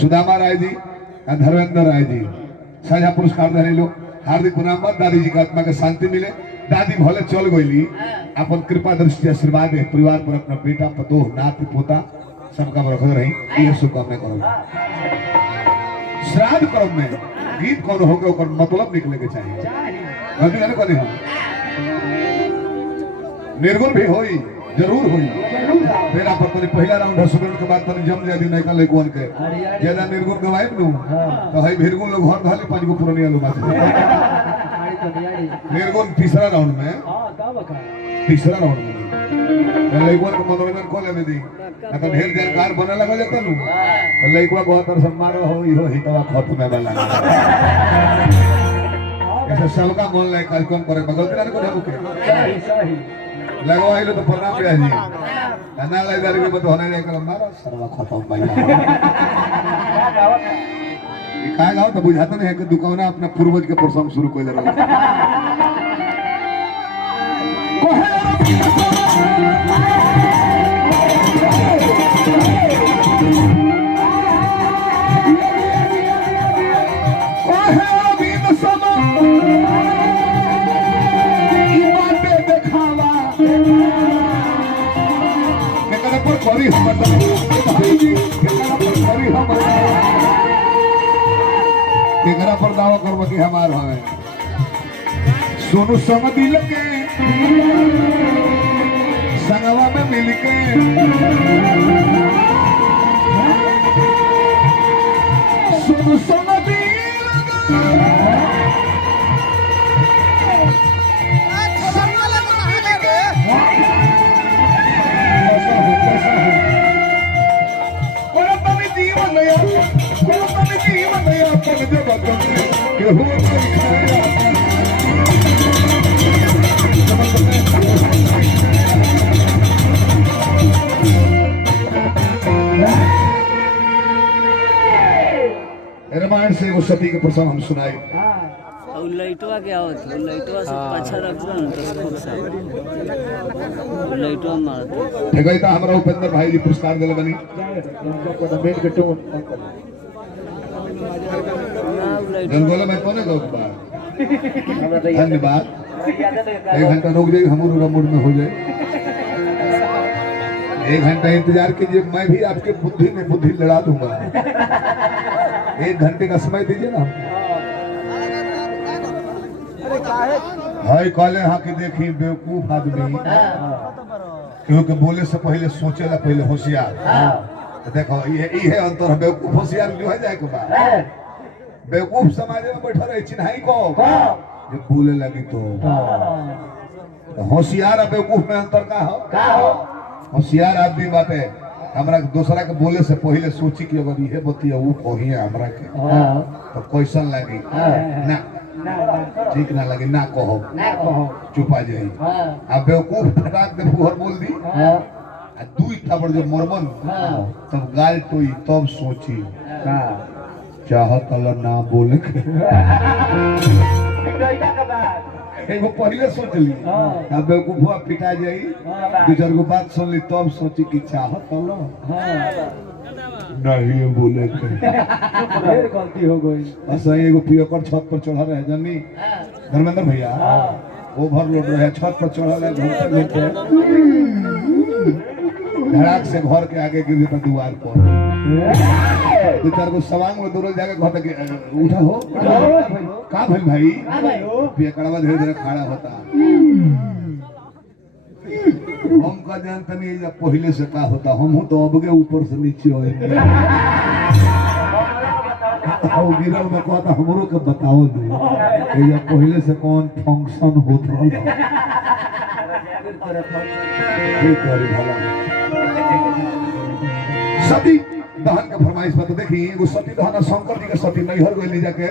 सुदामा राय जी और धर्मेंद्र राय जी साझा पुरस्कार देने लोग हार्दिक प्रणाम। दादी जी का आत्मा के शांति मिले। दादी भले चल गई अपन कृपा दृष्टि आशीर्वाद है परिवार पर अपना बेटा पतो नाती पोता सबका रखते रही ये शुभकामना करो। श्राद्ध क्रम में गीत कौन हो गए मतलब निकले के चाहिए गलती नहीं करी हम निर्गुण भी होई जरूर हुई फिर आप पहला राउंड हसुगन के बाद जम जादी नहीं कर लेकुन के ज्यादा निर्गुण गवाए नु तो हई भिरगुण लोग घर धाली पांच गो पुरानिया लोग आते निर्गुण तीसरा राउंड में तीसरा राउंड में लेकुन के मनोरंजन को लेवे दी ना तो ढेर जानकार बने लगा जाता नु लेकुआ को तर सम्मारो हो इहो हितवा खत्म में वाला ऐसे सबका मन लायक कार्यक्रम करे बगल के को ढबके सही सही लगवाइलो तो प्रणाम पे जी ना लाइदारी को तो होने जाएगा मारा सर्वा खत्म भैया ये का गाओ तो बुझाता नहीं है कि दुकान अपना पूर्वज के प्रसंग शुरू कोई लगा केकरा पर दावा करब कि हमार है सोनू संग दिल के संगवा में मिल के सोनू संग रामायण से वो सती के प्रसंग हम सुनाए और लाइटवा क्या होती है लाइटवा से पाछा रख दो ना तो खूब सा लाइटवा मारते ठीक है। हमरा उपेंद्र भाई जी पुरस्कार दिले बनी जंगल में कोने गो धन्यवाद 1 घंटा रुक जाइए हम मूड में हो जाए 1 घंटा इंतजार कीजिए मैं भी आपके बुद्धि में बुद्धि लड़ा दूंगा 1 घंटे का समय दीजिए ना हाय काले हाँ की देखी बेवकूफ आदमी क्योंकि बोले से पहले सोचेला पहले होशियार देखो ये अंतर है बेवकूफ होशियार जो है जाए के बाद बेवकूफ समाज में बैठा रहे चिन्हाई को जब बोले लगी तो होशियार और बेवकूफ में अंतर का हो होशियार आदमी बाटे हमरा दूसरा के बोले से पहले सोची कि अगर ये बतिया वो कही हमरा के तो कैसन लगी ना ठीक ना लगे ना कहो चुपा जाई अब बेवकूफ फटाक दे फुहर बोल दी आ दुई थापड़ जो मरमन तब गाल टोई तब सोची चाहत अल्लाह ना बोले एगो पहले सोच ली अब बेवकूफवा पिटा जाई दो चार गो बात सुन ली तब सोची कि चाहत अल्लाह नहीं बोले के ढेर गलती हो गई। ऐसा एगो पियकर छत पर चढ़ा रहे जनी धर्मेंद्र भैया ओवरलोड रहे छत पर चढ़ा रहे घूमते लेते धड़ाक से घर के आगे गिर गया दीवार पर दो चार गो सवांग में दूर जाके घर तक उठा हो का भाई पियकड़वा धीरे धीरे खड़ा होता हम का जानता नहीं जब पहले से का होता हम तो अब के ऊपर से नीचे हो और गिरल में कहता हमरो के बताओ दे ये पहले से कौन फंक्शन होत रहल करी भला सती दहन के फरमाइश पर तो देखी एगो सती दहन शंकर जी के सती नैहर गइल ले जाके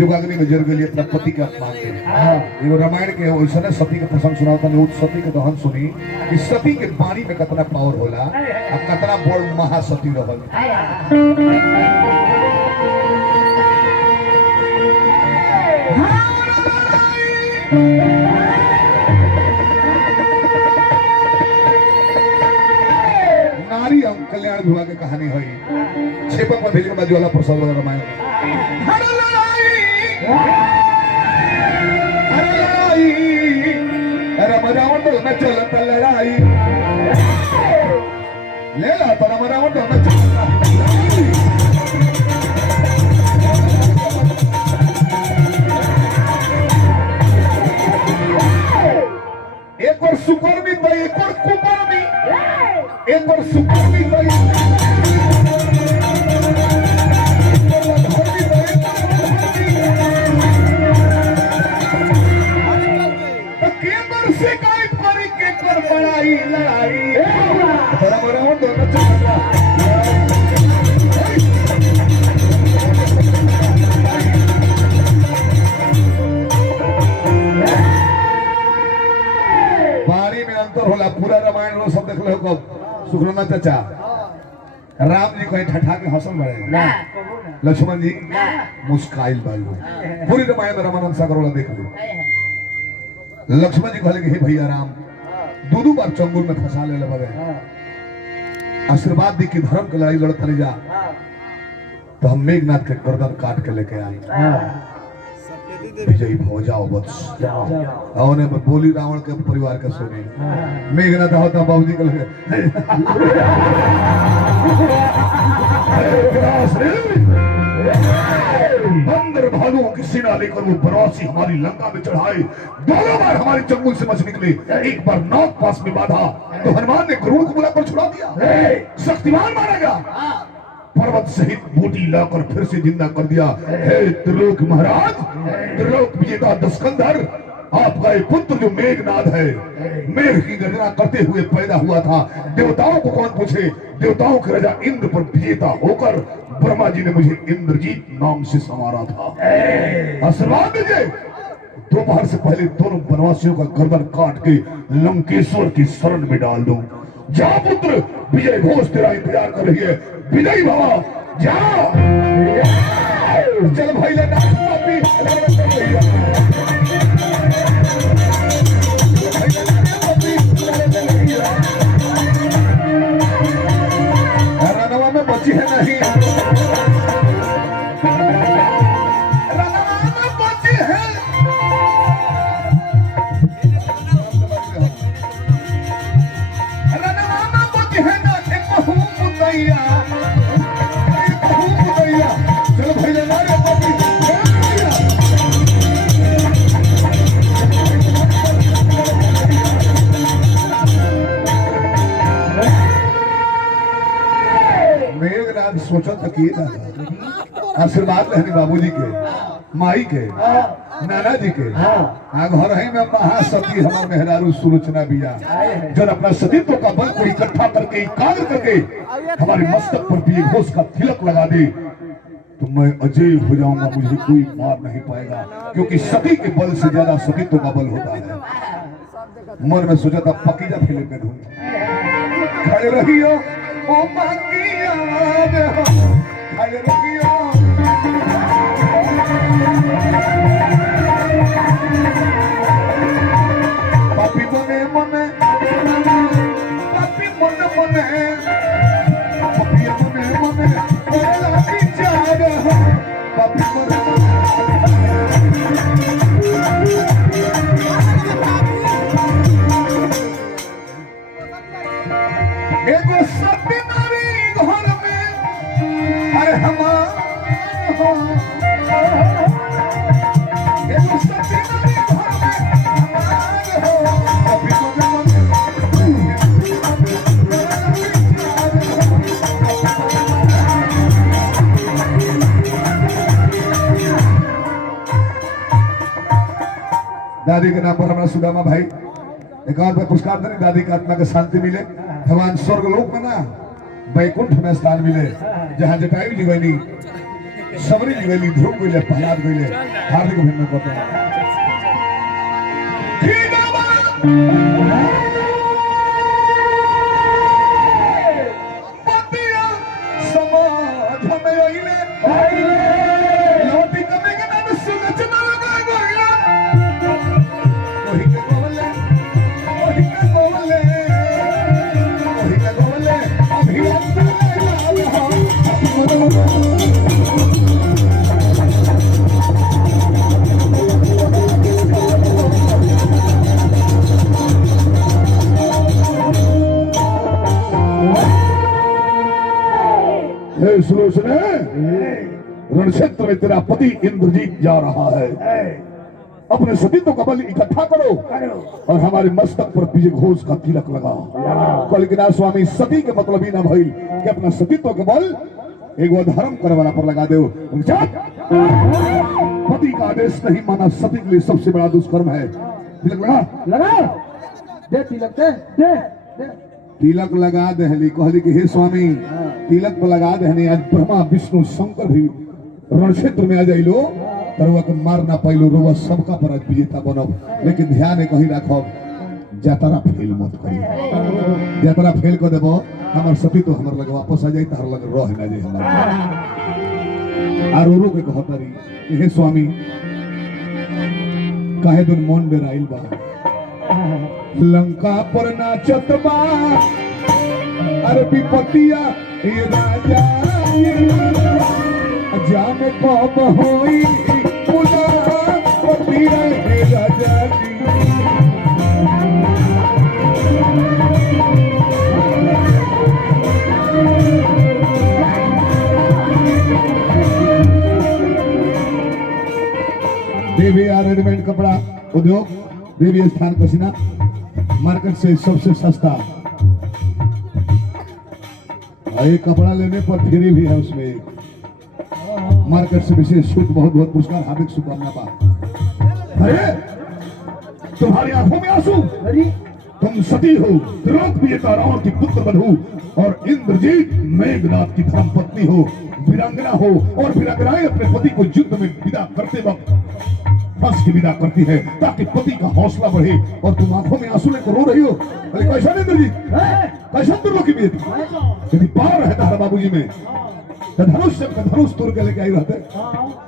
युगाग्नि में जर गइल अपना पति के अपमान के एगो रामायण के ओइसने सती के प्रसंग सुनाता ने सती के दहन सुनी कि सती के वाणी में कितना पावर होला और कितना बड़ महासती रहल नारी एवं कल्याण विवाह की कहानी हुई छेपक में भेज के बाद ज्वाला प्रसाद वाला रामायण हर लड़ाई राम रावण तो न चलता लड़ाई ले ला तो राम रावण तो न चलता एक और सुकर्मी तो एक और कुकर्मी एक और सुकर्मी तो केंद्र से काय पारी के कर बड़ाई लड़ाई बराबर दोनों चलता होला पूरा रामायण रो सब देख लो कब सुखरना चाचा राम जी कहीं ठठा के हंसल बड़े ना लक्ष्मण जी मुस्काइल बालू पूरी रामायण में रामानंद सागर वाला देख लो लक्ष्मण जी कहले कि हे भैया राम दो बार चंगुल में फंसा ले लगे आशीर्वाद दी कि धर्म की लड़ाई लड़ता नहीं जा तो हम मेघनाथ के गर्दन काट के लेके आए विजयी हो जाओ बस और ने बोली रावण के परिवार का सुनी मेघनाथ होता बाबूजी के लगे बंदर भालुओं की सेना लेकर वो बनवासी हमारी लंका में चढ़ाए दोनों बार हमारे चंगुल से बच निकले एक बार नाग पास में बाधा तो हनुमान ने गरुड़ को बुलाकर छुड़ा दिया शक्तिमान माना गया पर्वत सहित बूटी लाकर फिर से जिंदा कर दिया हे त्रिलोक महाराज त्रिलोक विजेता दस्कंधर आपका एक पुत्र जो मेघनाद है मेघ की गर्जना करते हुए पैदा हुआ था देवताओं को कौन पूछे देवताओं के राजा इंद्र पर विजेता होकर ब्रह्मा जी ने मुझे इंद्रजीत नाम से संवारा था आशीर्वाद दीजिए दोपहर से पहले दोनों वनवासियों का गर्दन काट के लंकेश्वर की शरण में डाल दो जा पुत्र विजय घोष तेरा इंतजार कर रही है विजयी बाबा जाओ चल भाई लेना रनवा में बची है नहीं रनवा में बची है रनवा में बची है ना एक बहु मुदैया चलो भाई लेना रे पति मेघनाथ सोचा था कि आशीर्वाद लेने बाबूजी के माई के नाना जी के घर है में महासती हमारे मेहरारू सुलोचना बिया जो अपना सतीत्व का बल को इकट्ठा करके एकाग्र करके हमारे मस्तक पर भी घोष का तिलक लगा दे तो मैं अजय हो जाऊंगा मुझे कोई मार नहीं पाएगा क्योंकि सती के बल से ज्यादा सतीत्व का बल होता है मन में सोचा था पकीजा फिल्म में ढूंढ खड़े रहियो ओ पकीजा खड़े रहियो पापी मने मने पापी मने मने पापी मने मने ओला विचार पापी मने एगो सती नारी घर में अरे हमार हो एगो सती नारी घर में हमार हो पापी मने मने दादी के नाम पर हमारा सुदामा भाई 51 पे पुरस्कार देने, दादी की आत्मा को शांति मिले, भगवान स्वर्ग लोक में ना वैकुंठ में स्थान मिले, जहाँ जटायु जी गई, सबरी जी गई, ध्रुव गई, प्रहलाद गई, हार्दिक अभिनंदन करते हैं। सुलोचना, रण क्षेत्र में तेरा पति इंद्रजीत जा रहा है, अपने सतीत्व का बल इकट्ठा करो और हमारे मस्तक पर विजय घोष का तिलक लगाओ। कलिकनाथ स्वामी सती के मतलब ही ना भइल कि अपना सतीत्व के बल एक धर्म करे वाला पर लगा दो। पति का आदेश नहीं माना सती के लिए सबसे बड़ा दुष्कर्म है। तिलक लगा दे तिलक दे तिलक लगा दहली, कहली कि हे स्वामी तिलक पर लगा दहनी, आज ब्रह्मा विष्णु शंकर भी रण क्षेत्र में आ जाइलो, तरुआ के मार ना पाइलो, रोवा सबका पर आज विजेता बनब। लेकिन ध्यान है कहीं रखब, जातरा फेल मत करी, जातरा फेल कर देबो हमर सती तो हमर लगे वापस आ जाई, तहर लगे रह ना जाई हमर। आरो के कहतरी कि हे स्वामी काहे दुन मन बेराइल बा, लंका पर नाचत बा अरे विपतिया ये राजा जाने कब होई पूजा पतिया हे राजा जी। देवी रेडीमेड कपड़ा उद्योग, देवी स्थान कसीना मार्केट से सबसे सस्ता, एक कपड़ा लेने पर फ्री भी है उसमें, मार्केट से विशेष छूट, बहुत बहुत पुरस्कार, हार्दिक शुभकामना बा। अरे तुम्हारी आंखों में आंसू, तुम सती हो, त्रिलोक विजेता रावण की पुत्र बधू और इंद्रजीत मेघनाथ की धर्म पत्नी हो, वीरांगना हो, और वीरांगनाएं अपने पति को युद्ध में विदा करते वक्त हंस की विदा करती है ताकि पति का हौसला बढ़े, और तुम आंखों में आंसू लेकर रो रही हो। अरे कैसा इंद्रजीत, कैसा त्रिलोक की बेटी, यदि पावर है तारा बाबूजी में तो धनुष तोड़ के लेके आई रहते,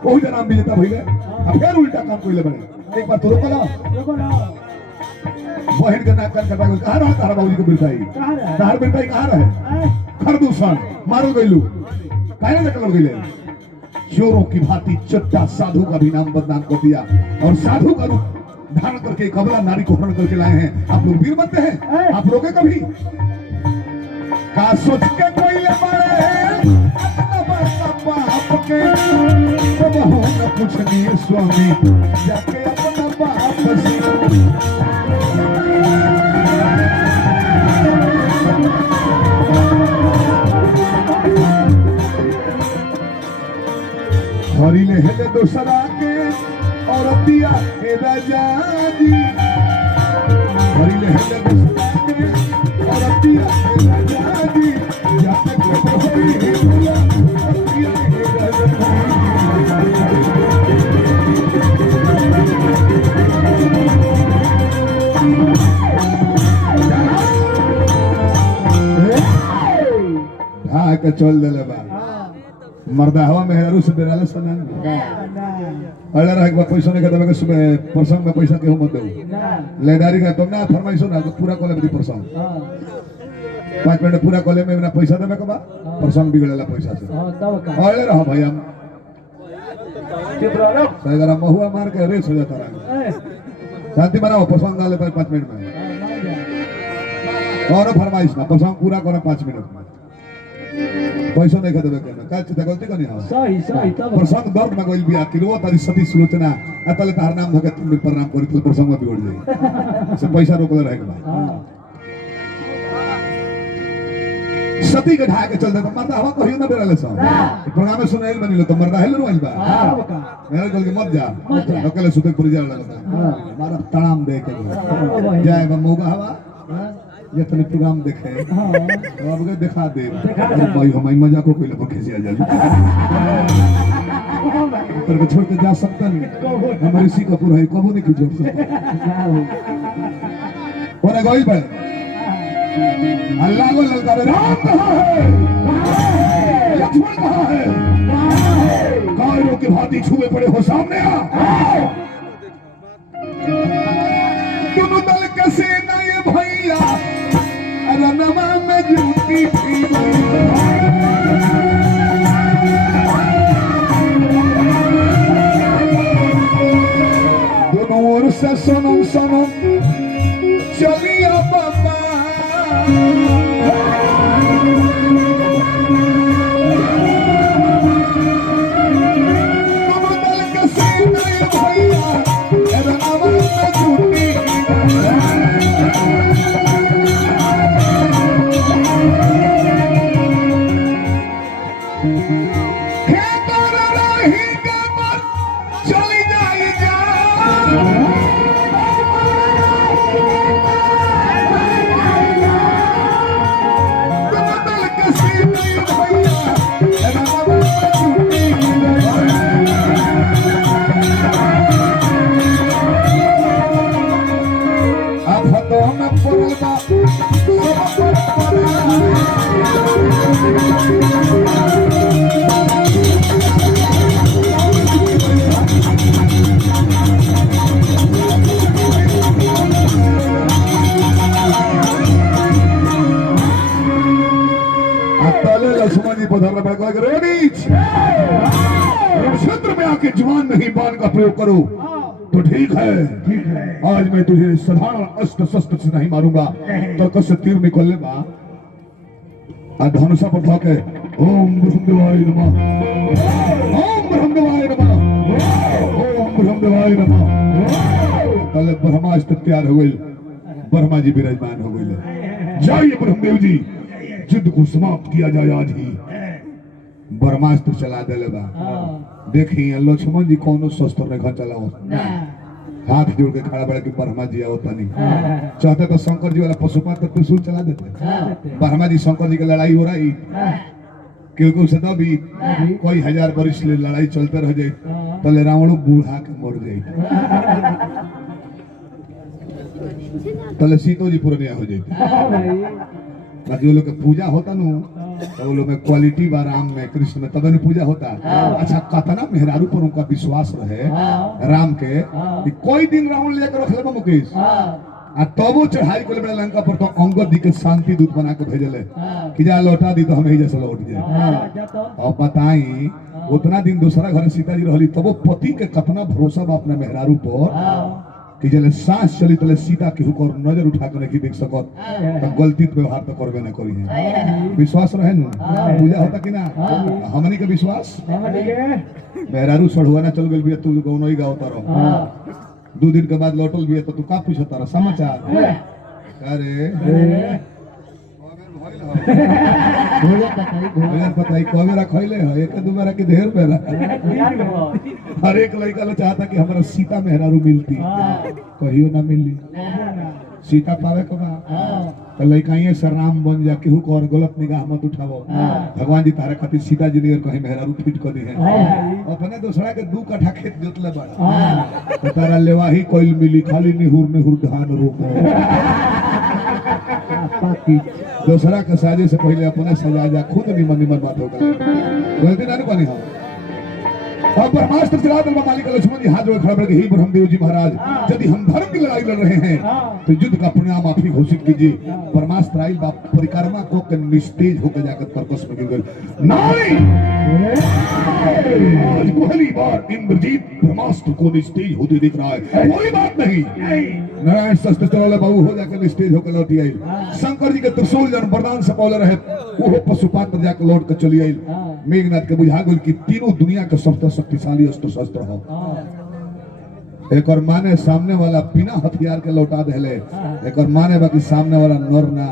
वही का नाम विजेता भइले। अब फिर उल्टा काम कोई ले बने, एक बार तो रोको ना, बहन के नाक कान कटा गई, कहाँ रहा तारा बाबूजी को बिरताई, तार बिरताई कहाँ रहे, खरदूषण मारो गईलू, काहे ना निकल गईले, चोरों की भांति चट्टा साधु का भी नाम बदनाम कर दिया, और साधु का रूप धारण करके कबला नारी को हरण करके लाए हैं। आप लोग वीर बनते हैं, आप रोके कभी का सोच के कोई ले पड़े बाप के सब हो न पूछनी स्वामी जाके अपना बाप से। हरी ले हेले दोसरा के और दिया हे राजा जी, हरी ले हेले दोसरा के और दिया हे राजा जी, जाके कोई हे दिया और दिया हे राजा हाँ के चल देले बा मर्दा हवा में हरू से बेराले सनन अरे रह एक बार पैसा नहीं खत्म के सुबह प्रसंग में पैसा केहू मत दो लेदारी का तुम ना फरमाइशो ना पूरा कॉलेज दी प्रसंग 5 मिनट पूरा कॉलेज में ना पैसा देबे के बा प्रसंग बिगड़ेला पैसा से अरे रह भाई हम चुप रहो सगरा महुआ मार के रेस हो जाता रहा शांति बनाओ प्रसंग गा लेते 5 मिनट में और फरमाइश ना प्रसंग पूरा करो 5 मिनट में पैसा नहीं खत्म करना का चिंता गलती करनी है सही सही तब प्रसंग दर्द में गइल बिया किलो तारी सती सुलोचना अतले तार नाम धके तुम प्रणाम करी तो प्रसंग में बिगड़ जाई से पैसा रोकले रहे के बा सती के ढा के चल देता मर्दा हवा कहियो ना बेरले सब प्रोग्राम में सुनाइल बनिलो तो मर्दा हेलो आइल बा मेरे कल के मत जा नकले सुते पुरी जा लगता हमारा तड़ाम दे के जाए बा मौका हवा ये तने प्रोग्राम देखे तो अब के दिखा दे भाई हम मजा को कोई लोग खिसिया जा पर को छोड़ के जा सकता नहीं हमारे सी कपूर है कबो नहीं खिचो और गोइल पे अल्लाह को ललकारे राम कहाँ है लक्ष्मण कहाँ है कायरों की भांति छुए पड़े हो सामने आ दोनों दल के सेना ये भैया रणमा में जूती थी दोनों ओर से सनम सनम चलिया बाबा दोनों दल के सेना ये भैया रणमा में जूती क्षेत्र में आके जवान नहीं बाण का प्रयोग करो तो ठीक है आज मैं तुझे साधारण अस्त्र शस्त्र से नहीं मारूंगा तर्कस से तीर निकलने बा धनुषा पर धोके ओम ब्रह्मदेवाय नमः ओम ब्रह्मदेवाय नमः ओम ब्रह्मदेवाय नमः कल ब्रह्मास्त्र तैयार हो गए ब्रह्मा जी विराजमान हो गए जाइए ब्रह्मदेव जी युद्ध को समाप्त किया जाए आज ही ब्रह्मास्त्र चला देले बा देखी लक्ष्मण जी कोनो शस्त्र नहीं चलाओ हाथ जोड़ के खड़ा बड़ा कि ब्रह्मा जी आओ तनी चाहते तो शंकर जी वाला पशुपात तो त्रिशूल चला देते ब्रह्मा जी शंकर जी की लड़ाई हो रही क्योंकि सदा भी कोई 1000 वर्ष ले लड़ाई चलते रह जाए तो रावण बूढ़ा के मर जाए तले सीतो जी पुरनिया हो जाए बाकी वो लोग पूजा होता नु तो वो लोग में क्वालिटी बा राम में कृष्ण में तब पूजा होता अच्छा कतना मेहरारू पर उनका विश्वास रहे राम के कि कोई दिन रावण लेकर रख लेबा मुकेश आ तबो चढ़ाई को बड़ा लंका पर तो अंगद जी के शांति दूत बना के भेजले कि जा लौटा दी तो हम ही जैसे लौट जाए और बताई उतना दिन दूसरा घर सीता जी रहली तबो पति के कतना भरोसा बा अपने मेहरारू पर कि जले सांस चली तले सीता के हुकर नजर उठा के नहीं देख सकत तो गलती व्यवहार तो करबे न करी विश्वास रहे न पूजा होता कि ना हमनी के विश्वास मेहरारू सढ़ुआना चल गेल बिया तू गौनई गावता रहो 2 दिन के बाद लौटल बिया तो तू का पूछता रहा समाचार अरे पता ही कबेरा खैले है एक दो बार के ढेर बेरा हर एक लड़का लो चाहता कि हमारा सीता मेहरारू मिलती कहियो ना मिली सीता पावे को बा तो लड़का ये से राम बन जा केहू को और गलत निगाह मत उठावो भगवान जी तारा खातिर सीता जी नियर कहीं मेहरारू फिट कर दी है अपने दूसरा के 2 कट्ठा खेत जोतले बड़ा तो तारा लेवाही कोई मिली खाली निहुर निहुर धान रोप दूसरा के शादी से पहले अपने सजा जा खुद निमन निमन बात होगा गलती ना बनी हम अब ब्रह्मास्त्र चला दल मालिक लक्ष्मण जी हाथ जोड़ खड़ा करके हे ब्रह्मदेव जी महाराज यदि हम धर्म की लड़ाई लड़ रहे हैं तो युद्ध का परिणाम आप ही घोषित कीजिए ब्रह्मास्त्र आई बाप परिक्रमा को निस्तेज होकर जाकर तर्कस में गिर गए नारी आज पहली बार इंद्रजीत ब्रह्मास्त्र को निस्तेज होते दिख रहा है कोई बात नहीं नारायण शस्त्र चला बाबू हो जाकर निस्तेज होकर लौटी आई शंकर जी के त्रिशूल जन वरदान से पौले रहे वो पशुपात पर जाकर लौट कर चली आई मेघनाथ के बुझा गल कि तीनों दुनिया के सबसे शक्तिशाली अस्त्र शस्त्र हो एक और माने सामने वाला बिना हथियार के लौटा देले एक और माने बाकी सामने वाला नर ना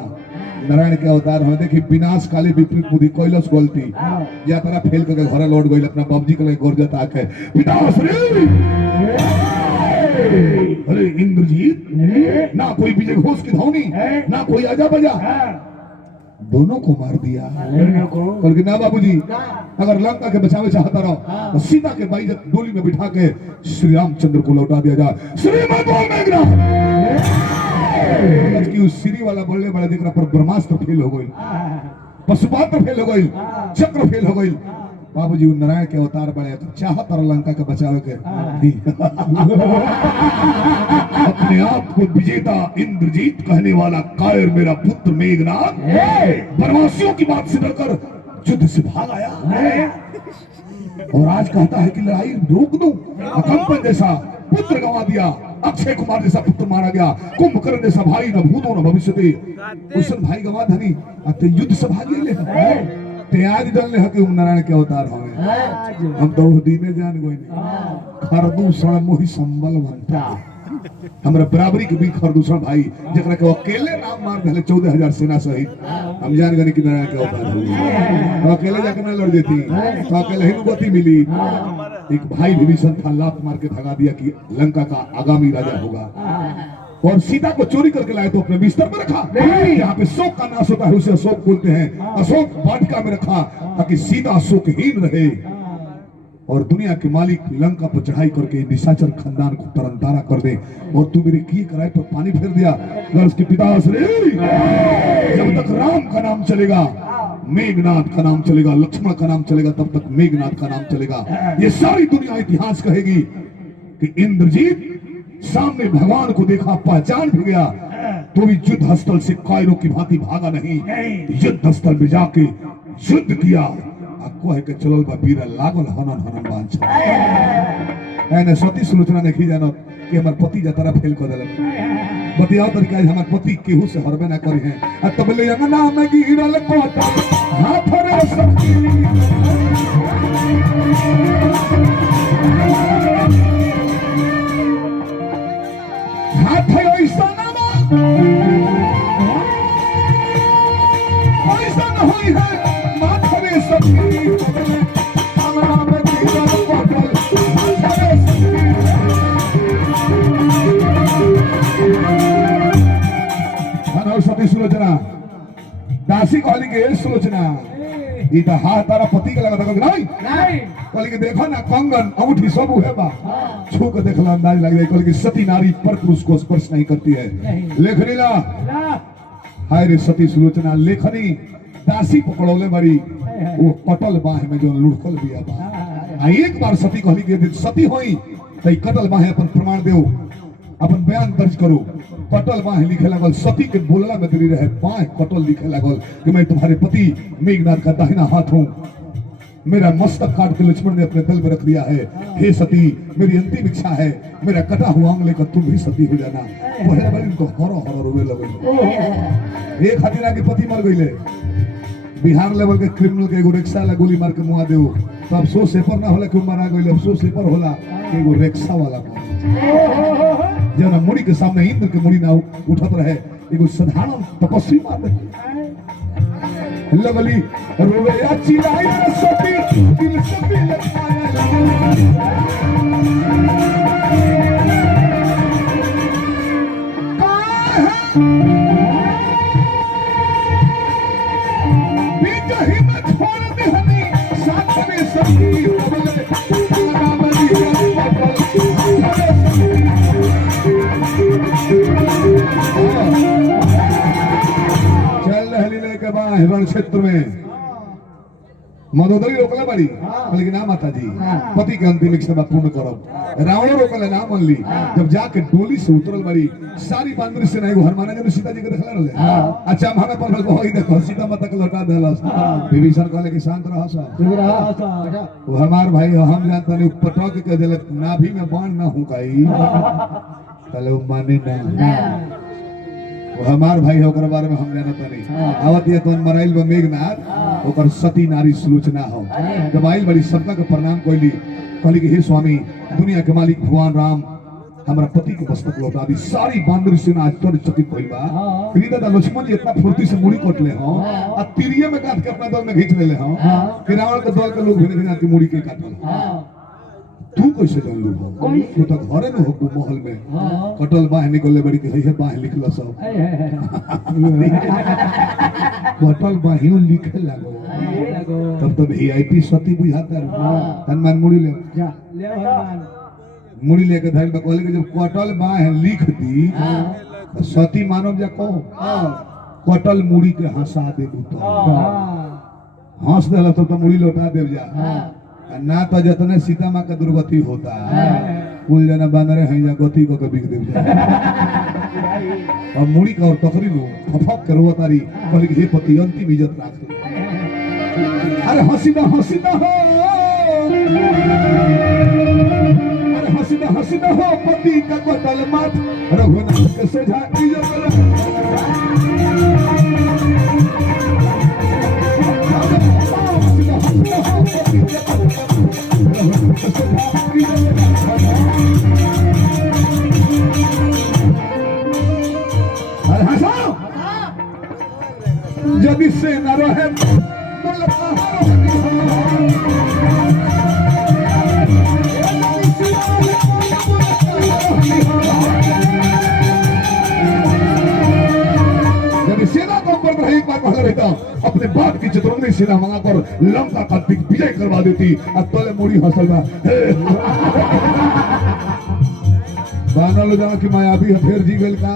नारायण के अवतार हो देखी विनाश काले विपरीत बुद्धि कैलस गलती या तरह फेल करके घर लौट गई अपना बाबूजी के लिए गोरजत आके पिता श्री अरे इंद्रजीत ना कोई विजय घोष की ध्वनि ना कोई आजा बजा दोनों को मार दिया कल के ना बाबूजी अगर लंका के बचावे चाहता रहो तो सीता के बाई डोली में बिठा के श्री रामचंद्र को लौटा दिया जाए श्रीमद की उस सीरी वाला बोलने वाला देख रहा पर ब्रह्मास्त्र फेल हो गई पशुपात्र फेल हो गई चक्र फेल हो गई बाबूजी नारायण के अवतार बड़े तो चाहत और लंका के बचावे के अपने आप को विजेता इंद्रजीत कहने वाला कायर मेरा पुत्र मेघनाथ वनवासियों की बात से डरकर युद्ध से भाग आया और आज कहता है कि लड़ाई रोक दूं अकंपन जैसा पुत्र गंवा दिया अक्षय कुमार जैसा पुत्र मारा गया कुंभकर्ण जैसा भाई न भूतो न भविष्यति उसन भाई गंवा धनी अते युद्ध से भाग ले ते आज डलने है कि नारायण के अवतार हमें हम तो दीने जान गए खरदूषण मोहि संबल बनता हमरा बराबरी के भी खरदूषण भाई जकरा के अकेले नाम मार देले 14000 सेना सहित हम जान गए कि नारायण के अवतार हो तो अकेले जाकर ना लड़ देती तो अकेले ही गति मिली एक भाई विभीषण था लात मार के भगा दिया कि लंका का आगामी राजा होगा और सीता को चोरी करके लाए तो अपने बिस्तर में रखा यहाँ पे शोक का नाश होता है उसे अशोक बोलते हैं अशोक वाटिका में रखा ताकि सीता शोकहीन रहे और दुनिया के मालिक लंका पर चढ़ाई करके निशाचर खानदान को तरनतारा कर दे और तू मेरे किए कराए पर पानी फेर दिया अगर उसके पिता जब तक राम का नाम चलेगा मेघनाथ का नाम चलेगा लक्ष्मण का नाम चलेगा तब तक मेघनाथ का नाम चलेगा ये सारी दुनिया इतिहास कहेगी कि इंद्रजीत सामने भगवान को देखा पहचान भी गया तो भी युद्ध स्थल से कायरों की भांति भागा नहीं युद्ध स्थल में जाके युद्ध किया कहे के चलल बा वीर लागल हनन हनन बांछ एने सती सुलोचना देखी जानो कि हमर पति जतरा फेल कर देलक बतियाओ तरीका हमर पति केहू से हरबे ना करी है आ तब ले अंगना में गिरल कोटा हाथ रे सखी हाथ ऐसा ना ऐसा न होई है माथा रे सखी अंगना में गिरल कोटा हाथ रे सखी हनो सती सुलोचना दासी कहली के सुलोचना ई त हाथ तारा पति के लगा नहीं नहीं कहली के देखो ना कंगन अंगूठी सब है बा छू के देखला अंदाज लग जाए कहली कि सती नारी पर पुरुष को स्पर्श नहीं करती है लेखनी ला हाय रे सती सुलोचना लेखनी दासी पकड़ौले बड़ी वो कटल बाह में जो लुढ़कल बिया बा आ एक बार सती कहली के सती होई तई कटल बाह अपन प्रमाण देओ अपन बयान दर्ज करो कटल बाह लिखे लगल सती के बोलला में देरी रहे बाह कटल लिखे लगल कि मैं तुम्हारे पति मेघनाथ का दाहिना हाथ हूं मेरा मस्तक काट के लक्ष्मण ने अपने दल में रख लिया है हे सती मेरी अंतिम इच्छा है मेरा कटा हुआ अंग लेकर तुम भी सती हो जाना पहले बार इनको हरो हरो रोवे लगल एक हथियार के पति मर गईले बिहार लेवल के क्रिमिनल के एगो रिक्शा ला गोली मार के मुआ देओ तो अफसोस सेपर ना होला कि मारा गईले अफसोस सेपर होला कि एगो रिक्शा वाला जना मुड़ी के सामने इंद्र के मुड़ी ना उठत रहे एगो साधारण तपस्वी मार दे लगली रोवे या चिल्लाई रे सती दिल से भी बीच ही मत छोड़ दे हनी साथ में सती बोले राम जी चल रहली लेके बा रण क्षेत्र में मदोदरी रोकला बड़ी लेकिन ना माता जी पति के अंतिम इच्छा पूर्ण करब रावण रोकले ना मन ली जब जाके डोली से उतरल बड़ी सारी बांदरी से नहीं हनुमान जी सीता जी के देखला रहले अच्छा हमें पर होई देखो सीता माता के लौटा देलस विभीषण कहले कि शांत रह सा वो हमार भाई हम जानता नहीं पटक के देलक नाभि में बाण ना हुकाई कहले माने ना वो हमार भाई होकर बारे में हम जानता नहीं आवत ये कौन मराइल बा मेघनाथ ओकर सती नारी सुलोचना हो जब आइल बड़ी सबका के प्रणाम कोइली कहली कि हे स्वामी दुनिया के मालिक भगवान राम हमारा पति के मस्तक लौटा दी। सारी बांदर सेना आश्चर्यचकित भइल बा। फिर दादा लक्ष्मण जी इतना फुर्ती से मुड़ी कटले हो आ तिरिये में काट के अपना दल में खींच लेले हो कि रावण के दल के लोग भिने भिने आके मुड़ी के काटल। तू कैसे जान लू हो? तू तो घरे न हो महल में कटल बाह निकलले बड़ी के है बाह लिखला सब कटल बाहियो लिखे लागो तब तो वीआईपी सती बुझाता हनुमान मुड़ी ले ले हनुमान मुड़ी लेके धैल में कहले कि जब कटल बाह लिख दी तो सती मानव जा को कटल मुड़ी के हंसा दे तो हंस देला तो मुड़ी लौटा देव जा ना तो जतने सीता माँ का दुर्गति होता कुल जना बानरे हैं या गति को बिक देव जा अब मुड़ी का और तकरी लो फफक कर वो तारी कहले कि हे पति अंतिम इज्जत राख। अरे हसीना हसीना हो अरे हसीना हो पति का कटल माथ रघुनाथ के सजा जब इससे न रहे जब सेना को ऊपर रहे एक बार पहले रहता अपने बाप की चित्रौनी सेना मंगा कर लंका का दिग्विजय करवा देती। अब तले मुड़ी हसल में बानल जाओ कि मायावी फिर जी गल का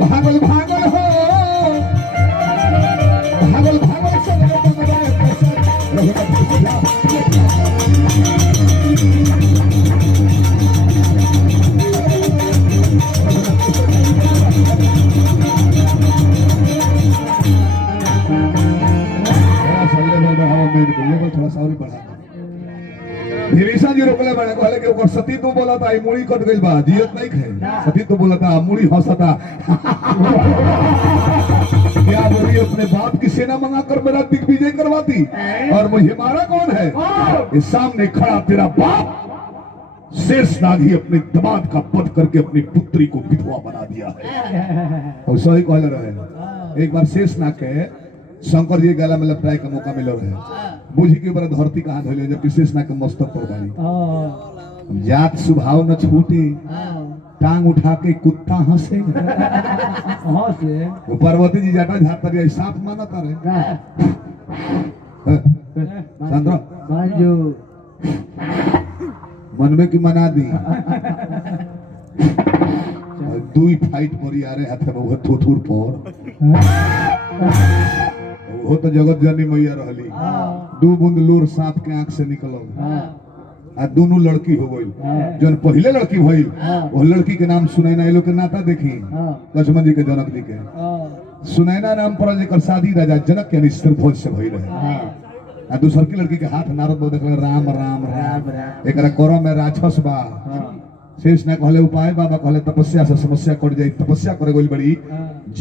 भागल भागल हो भागल भागल सब थोड़ा सा और बढ़ा भीषण जी रोकले बड़े कहले कि ओकर सती तो बोला था मुड़ी कट गइल बा जियत नहीं खे सती तो बोला था मुड़ी हंसता क्या बोली अपने बाप की सेना मंगा कर मेरा दिग्विजय करवाती और मुझे मारा कौन है? इस सामने खड़ा तेरा बाप शेषनाग ही अपने दामाद का वध करके अपनी पुत्री को विधवा बना दिया है। और सही कहले रहे एक बार शेषनाग के शंकर जी गला में लपटाए का मौका मिलो रहे बुझी के ऊपर धरती कहाँ धोले जबकि शेषनाग के मस्तक पर बानी जात स्वभाव न छूटे टांग उठा के कुत्ता हंसे वो पार्वती जी जाटा झाड़ता रही सांप माना तारे मनवे की मना दी दुई फाइट पर यारे हाथे में वो थुथुर पर वो तो जगत जननी मैया रहली दू बूंद लूर सांप के आंख से निकल आ दोनों लड़की हो गई जो पहले लड़की भइल वो लड़की के नाम सुनैना ये लोग के नाता देखी लक्ष्मण जी के जनक जी के सुनैना नाम पर जेकर शादी राजा जनक के स्त्रीभोज से भइल रहे आ दूसर की लड़की के हाथ नारद बाबा देखल राम राम राम एकरा करो में राक्षस बा शेष ने कहले उपाय बाबा कहले तपस्या से समस्या कट जाई तपस्या करे गइल बड़ी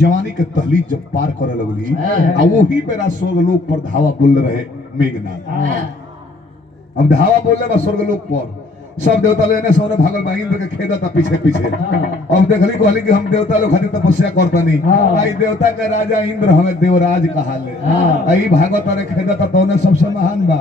जवानी के तहलीज जब पार करे लगली आ वही बेरा स्वर्ग लोक पर धावा बोल रहे मेघनाथ अब धावा बोल रहे स्वर्ग लोक पर सब देवता लेने सोने भागल बा इंद्र के खेदा था पीछे पीछे अब देखली कहली कि हम देवता लोग खातिर तपस्या करता नहीं भाई देवता के राजा इंद्र हमें देवराज कहा ले आई भागवत रे खेदा था तोने सबसे महान बा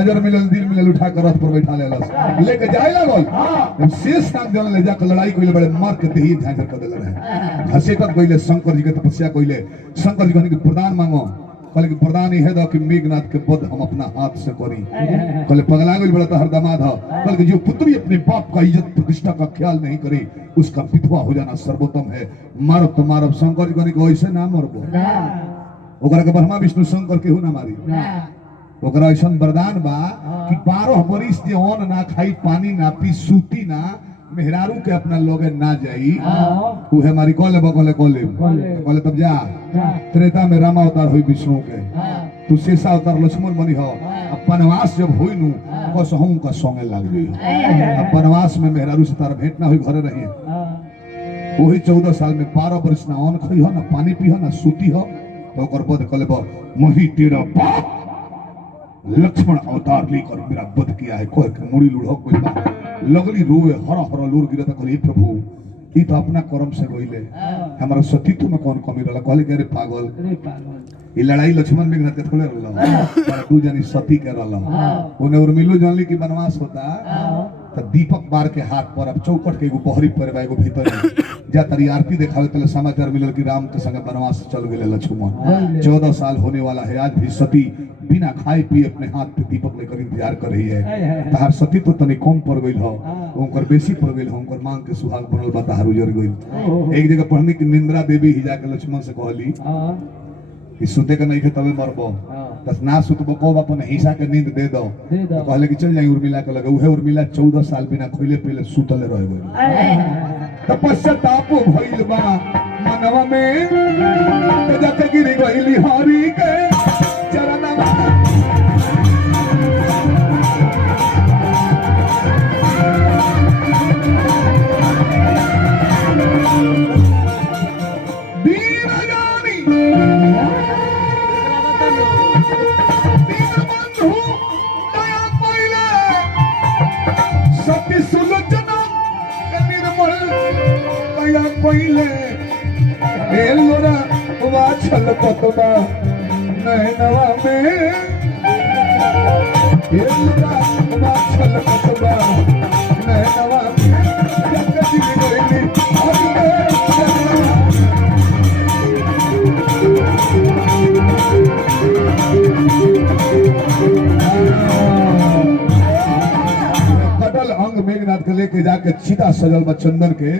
नजर मिलल दिल मिलल उठा कर रथ पर बैठा लेलस लेके जाए लागल शेष नाग जन ले जाकर लड़ाई कइले बड़े मार के देही झांझर कर देले रहे घसीटत गइले शंकर जी के तपस्या कइले शंकर जी कहने कि प्रदान मांगो कहले कि प्रदान ही है दो कि मेघनाथ के वध हम अपना हाथ से करी कहले पगला गइल बड़ा तो हर दामाद हो कहले कि जो पुत्री अपने बाप का इज्जत प्रतिष्ठा का ख्याल नहीं करे उसका विधवा हो जाना सर्वोत्तम है मारो तो मारो शंकर जी कहने कि वैसे ना मरबो ओकरा के ब्रह्मा विष्णु शंकर केहू ना मारी ओकरा ऐसा वरदान बा कि 12 बरिस जे अन्न ना खाई पानी ना पी सूती ना मेहरारू के अपना लोगे ना जाई उहे मारी कहले कहले तब जा त्रेता में राम अवतार हुई विष्णु के तू शेषा अवतार लक्ष्मण बनी हो वनवास जब हुई नु कसहू का संगे लग गई वनवास में मेहरारू से तारा भेंट ना हुई घरे रही वही 14 साल में 12 बरिस ना अन्न खाई हो ना पानी पी हो ना सूती हो तो ओकर बद कहले मही तेरा बाप लक्ष्मण अवतार लेकर मेरा वध किया है कोई मुड़ी लुढ़क कोई लगली रोए हरा हरा लोर गिरता कहली प्रभु ई तो अपना कर्म से गइले हमारा सतीत्व में कौन कमी रहला कहले कि अरे पागल ये लड़ाई लक्ष्मण मेघनाथ के थोड़े रहला पर तू जानी सती के रहला ओने उर्मिलो जानली कि वनवास होता तो दीपक बार के हाथ पर अब चौकट के एगो बहरी पर एगो भीतर जा तरी आरती देखावे तले समाचार मिलल कि राम के संग वनवास चल गेले लक्ष्मण 14 साल होने वाला है आज भी सती बिना खाए पिए अपने हाथ पे दीपक लेकर इंतजार कर रही है तहार सती तो तनी कम पड़ गइल हो उनकर बेसी पड़ गइल हो उनकर मांग के सुहाग बनल बा तहार उजर गइल एक जगह पढ़ने की निंद्रा देवी ही जाके लक्ष्मण से कहली कि सुते के नहीं थे तबे मरबो बस ना सुतबो को अपन हिस्सा के नींद दे दो तो कहले कि चल जाई उर्मिला के लगे उहे उर्मिला 14 साल बिना खइले पीले सुतले रह गइल तपस्याताप भइल बा मनवा में तो जाके गिरी गइली हरि के चरणवा पहिले एलोरा वाछल पतबा नैनवा में एलोरा वाछल पतबा नैनवा में जगती गइली कटल अंग मेघनाथ के लेके जाके चिता सजल बा चंदन के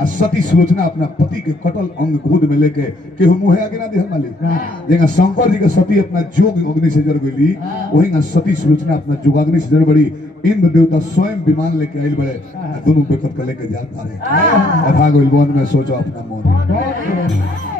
आ सती सुलोचना अपना पति के कटल अंग गोद में लेके केहू मुहे आगे ना दिहल मालिक जेगा शंकर जी के सती अपना जोग अग्नि से जर गइली वही ना सती सुलोचना अपना जोगाग्नि से जर बड़ी इंद्र देवता स्वयं विमान लेके आइल बड़े दोनों बेकत के लेके जात आ रहे अथा गइल वन में सोचो अपना मन